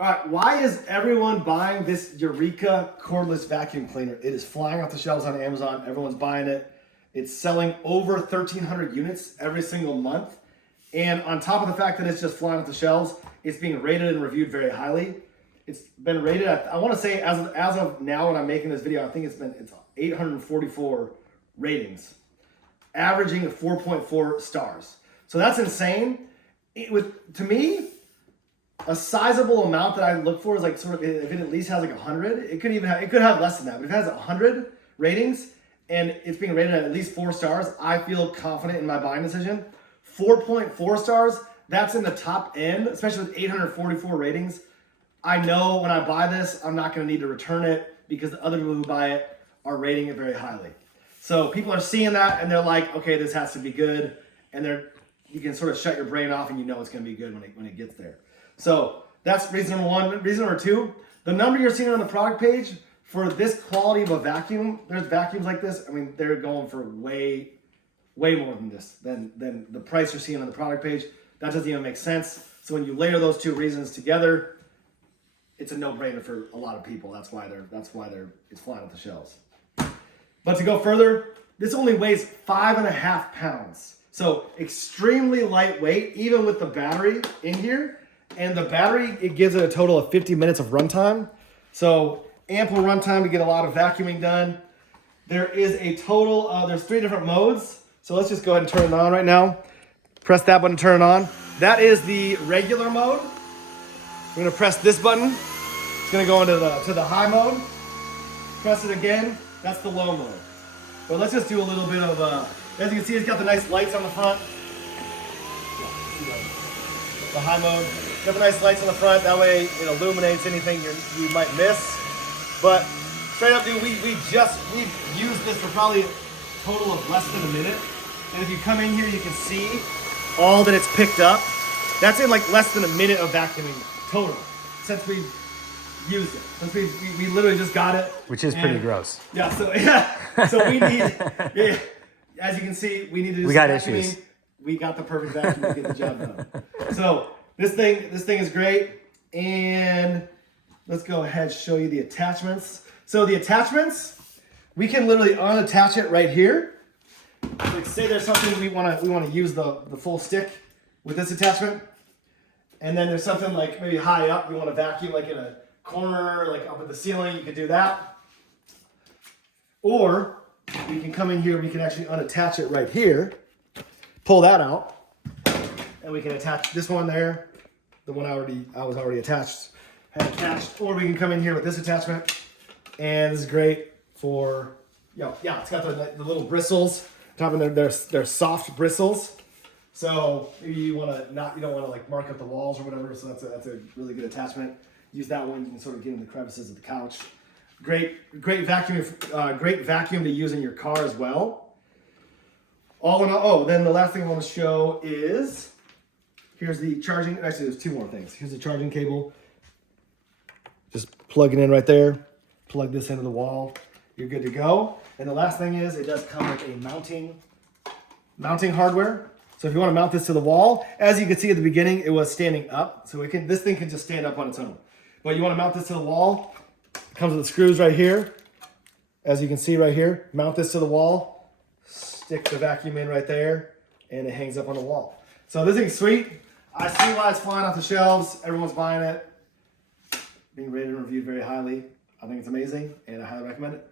All right, why is everyone buying this Eureka cordless vacuum cleaner? It is flying off the shelves on Amazon. Everyone's buying it. It's selling over 1,300 units every single month. And on top of the fact that it's just flying off the shelves, it's being rated and reviewed very highly. It's been rated at, I want to say as of now when I'm making this video, I think it's 844 ratings, averaging 4.4 stars. So that's insane. To me, a sizable amount that I look for is like sort of if it at least has like 100. It could have less than that, but if it has 100 ratings and it's being rated at least 4 stars, I feel confident in my buying decision. 4.4 stars, that's in the top end, especially with 844 ratings. I know when I buy this, I'm not going to need to return it because the other people who buy it are rating it very highly. So people are seeing that and they're like, okay, this has to be good, and you can sort of shut your brain off and you know it's going to be good when it gets there. So that's reason number one. Reason number two, the number you're seeing on the product page for this quality of a vacuum, there's vacuums like this. I mean, they're going for way more than this, than the price you're seeing on the product page. That doesn't even make sense. So when you layer those two reasons together, it's a no-brainer for a lot of people. That's why it's flying off the shelves. But to go further, this only weighs 5.5 pounds. So extremely lightweight, even with the battery in here. And the battery, it gives it a total of 50 minutes of runtime. So ample runtime to get a lot of vacuuming done. There is a total, there's 3 different modes. So let's just go ahead and turn it on right now. Press that button to turn it on. That is the regular mode. We're gonna press this button. It's gonna go into the high mode. Press it again, that's the low mode. But let's just do a little bit of, as you can see, it's got the nice lights on the front. The high mode. Got the nice lights on the front, that way it illuminates anything you might miss. But straight up, dude, we've used this for probably a total of less than a minute. And if you come in here, you can see all that it's picked up. That's in like less than a minute of vacuuming total since we've used it. Since we literally just got it. Which is pretty gross. Yeah, so we need, as you can see, we need to do some vacuuming. Issues. We got the perfect vacuum to get the job done. So this thing is great. And let's go ahead and show you the attachments. So the attachments, we can literally unattach it right here. Like say there's something we want to use the full stick with this attachment. And then there's something like maybe high up, you want to vacuum like in a corner, like up at the ceiling, you could do that. Or we can come in here, we can actually unattach it right here, pull that out, and we can attach this one there, the one I was already attached. Or we can come in here with this attachment, and this is great for, it's got the little bristles. Top of they're soft bristles. So maybe you don't want to like mark up the walls or whatever. So that's a really good attachment. Use that one. You can sort of get in the crevices of the couch. Great vacuum to use in your car as well. All in all, then the last thing I want to show is here's the charging. Actually, there's 2 more things. Here's the charging cable. Just plug it in right there. Plug this into the wall. You're good to go. And the last thing is it does come with a mounting hardware. So if you want to mount this to the wall, as you can see at the beginning, it was standing up. So this thing can just stand up on its own. But you want to mount this to the wall, it comes with the screws right here. As you can see right here, mount this to the wall, stick the vacuum in right there, and it hangs up on the wall. So this thing's sweet. I see why it's flying off the shelves. Everyone's buying it. Being rated and reviewed very highly. I think it's amazing, and I highly recommend it.